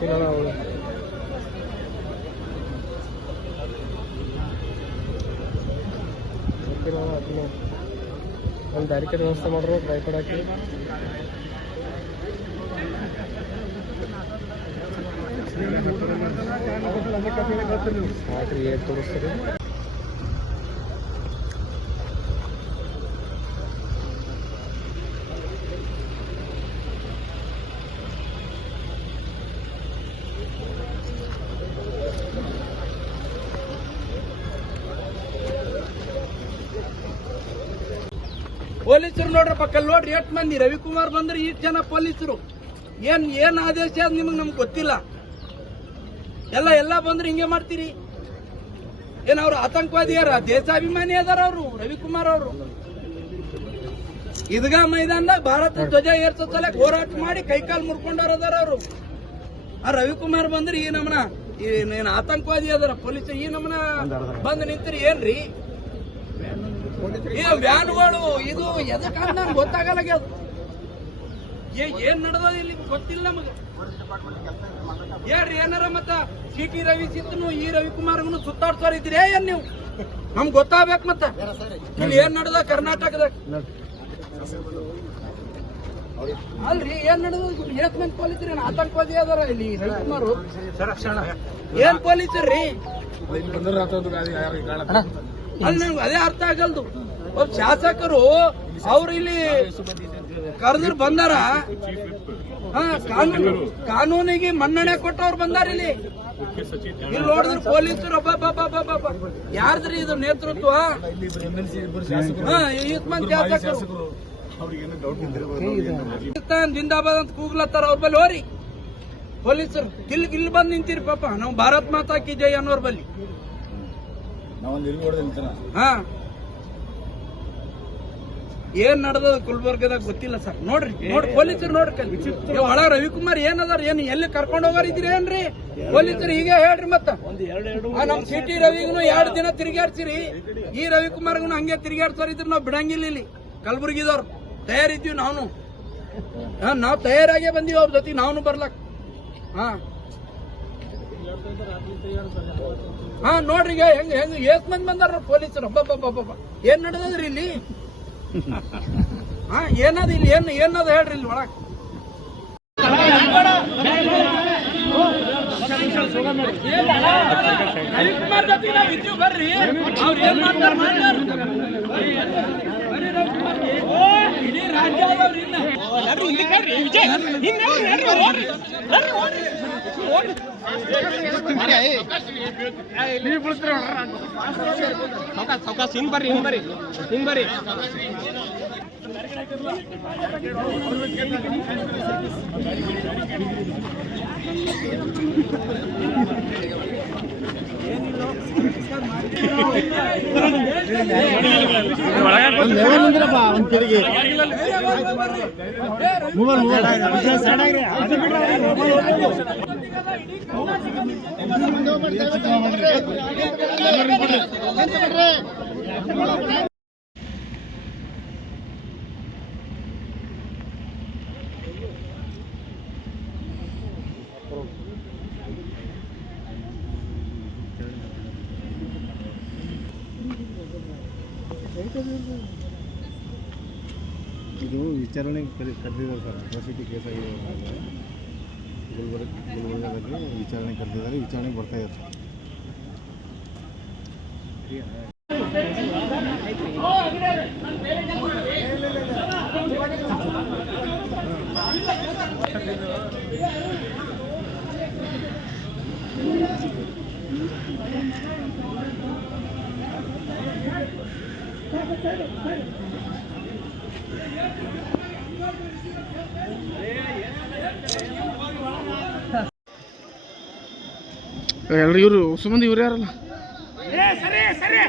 ಗೊತ್ತಿಲ್ಲ ಅವಳು. ಅದನ್ನ ಒಂದು ಕಡೆ ವ್ಯವಸ್ಥೆ ಮಾಡ್ರು ಟ್ರೈಪಡ್ ಹಾಕಿ. ಸಾಕ್ರಿ ಏಟ್ ತೋರಿಸ್ತೀರಿ? ಪೊಲೀಸರು ನೋಡ್ರಪ್ಪ ಕಲ್ ನೋಡ್ರಿ ಎಷ್ಟು ಮಂದಿ? ರವಿಕುಮಾರ್ ಬಂದ್ರೆ ಈಟ್ ಜನ ಪೊಲೀಸರು. ಏನ್ ಏನ್ ಆದೇಶ ಅದ್ ನಿಮ್ಗೆ ನಮ್ಗೆ ಗೊತ್ತಿಲ್ಲ. ಎಲ್ಲ ಎಲ್ಲ ಬಂದ್ರೆ ಹಿಂಗೆ ಮಾಡ್ತೀರಿ? ಏನ್ ಅವ್ರು ಆತಂಕವಾದಿಯಾರ? ದೇಶಾಭಿಮಾನಿ ಅದಾರ ಅವರು, ರವಿಕುಮಾರ್ ಅವರು. ಇದ್ಗಾ ಮೈದಾನದಾಗ ಭಾರತ ಧ್ವಜ ಏರ್ಸೋ ಸಲಕ್ ಹೋರಾಟ ಮಾಡಿ ಕೈಕಾಲ್ ಮುರ್ಕೊಂಡವ್ರು ಅದಾರ ಅವರು. ಆ ರವಿಕುಮಾರ್ ಬಂದ್ರೆ ಈ ಏನ್ ಆತಂಕವಾದಿ ಅದಾರ? ಪೊಲೀಸ್ ಈ ನಮನ ಬಂದ್ ನಿಂತ್ರಿ ಏನ್ರಿ? ಈ ವ್ಯಾನ್ಗಳು ಇದು ಎದಕ್ಕೆ ನಂಗೆ ಗೊತ್ತಾಗಲ್ಲ ಏ ಏನ್ ನಡೆದ ಇಲ್ಲಿ ಗೊತ್ತಿಲ್ಲ ನಮಗೆ? ಹೇಳ್ರಿ ಏನಾರ ಮತ್ತ ಸಿ ಟಿ ರವಿ ಸಿದ್ದನು ಈ ರವಿಕುಮಾರ್ಗನು ಸುತ್ತಾಡ್ತಾರ ಇದ್ರಿ ಏನ್ ನೀವು? ನಮ್ಗೆ ಗೊತ್ತಾಗ್ಬೇಕು ಮತ್ತ. ಇಲ್ಲಿ ಏನ್ ನಡೆದ ಕರ್ನಾಟಕದಾಗ ಅಲ್ರಿ ಏನ್ ನಡೆದ? ಮಂದಿ ಪೊಲೀಸರು ಏನ್ ಆತಂಕವಾದಿ ಅದಾರ ಇಲ್ಲಿ ರವಿಕುಮಾರ್ ಏನ್ ಪೊಲೀಸರ್ರಿ ಅಲ್ಲಿ ನನ್ಗೆ ಅದೇ ಅರ್ಥ ಆಗಲ್ದು. ಒಬ್ಬ ಶಾಸಕರು ಅವ್ರು ಇಲ್ಲಿ ಕರೆದ್ರು ಬಂದಾರ. ಹಾ, ಕಾನೂನು, ಕಾನೂನಿಗೆ ಮನ್ನಣೆ ಕೊಟ್ಟವ್ರು ಬಂದಾರ ಇಲ್ಲಿ. ಇಲ್ಲಿ ನೋಡಿದ್ರು ಪೊಲೀಸರು. ಯಾರ್ದ್ರಿ ಇದು ನೇತೃತ್ವ? ಶಾಸಕರು. ಜಿಂದಾಬಾದ್ ಅಂತ ಕೂಗ್ಲತ್ತಾರ ಅವ್ರ ಬಲ್ಲಿ, ಹೋರಿ. ಪೊಲೀಸರು, ಇಲ್ಲಿ ಇಲ್ಲಿ ಬಂದ್ ನಿಂತಿರಿ ಪಾಪ. ನಾವು ಭಾರತ್ ಮಾತಾ ಕಿ ಜೈ ಅನ್ನೋರ್ ಬಲ್ಲಿ. ಹಾ. ಏನ್ ನಡೆದ ಗುಲ್ಬರ್ಗದಾಗ ಗೊತ್ತಿಲ್ಲ ಸರ್. ನೋಡ್ರಿ ನೋಡಿ ಪೊಲೀಸರು ನೋಡ್ರಿ ಒಳ ರವಿಕುಮಾರ್ ಏನದಾರ ಏನ್ ಎಲ್ಲಿ ಕರ್ಕೊಂಡು ಹೋಗಾರ ಇದ್ರಿ ಏನ್ರಿ? ಪೊಲೀಸರು ಹೀಗೆ ಹೇಳ್ರಿ ಮತ್ತ. ನಮ್ ಸಿಟಿ ರವಿಗೂ ಎರಡ್ ದಿನ ತಿರುಗಾಡ್ಸಿರಿ ಈ ರವಿಕುಮಾರ್ಗೂ ಹಂಗೆ ತಿರ್ಗಾಡ್ಸೋರ್ ಇದ್ರ ನಾವ್ ಬಿಡಂಗಿಲ್ಲ ಇಲ್ಲಿ. ಕಲಬುರ್ಗಿದವ್ರು. ತಯಾರಿದ್ದೀವಿ ನಾವು ನಾವ್ ತಯಾರಾಗೇ ಬಂದೀವಿ ಅವ್ರ ಜೊತೆ ನಾವು ಬರ್ಲಕ್. ಹಾ. ಹಾ, ನೋಡ್ರಿ ಹೆಂಗ್ ಹೆಂಗ್ ಏಸ್ ಮಂದಿ ಬಂದಾರ ಪೊಲೀಸರು. ಏನ್ ನಡೆದದ್ರಿ ಇಲ್ಲಿ? ಹಾ, ಏನದ ಇಲ್ಲಿ? ಏನ್ ಏನದ ಹೇಳ್ರಿ ಇಲ್ಲಿ ಒಳಗ್? ರವಿಕುಮಾರ್ ಜೊತೆ ಬರ್ರಿ ಅವ್ರು ಏನ್ ಮಾಡ್ತಾರ ಸಾವ್ಕಾಸ್ ಹಿಂಗ್ ಬರ್ರಿ ಹಿಂಗ್ ಬರ್ರಿ ಹಿಂಗ್ ಬರ್ರಿ ಇದು ವಿಚಾರಣೆ ಕರೆ ಕರೆದಿದ್ದಾರೆ ಸರ್. ಅಟ್ರಾಸಿಟಿ ಕೇಸ್ ಆಗಿದೆ ಗುಲ್ಬರ್ಗ ಗುಲ್ಬರ್ಗದಲ್ಲಿ ವಿಚಾರಣೆ ಕರೆದಿದ್ದಾರೆ ವಿಚಾರಣೆಗೆ ಬರ್ತಾ ಇದೆ ಸರ್ ಎಲ್ರು ಇವರು ಸುಮ್ಮನೆ ಇವ್ರು ಯಾರಲ್ಲ? ಸರಿ ಸರಿ.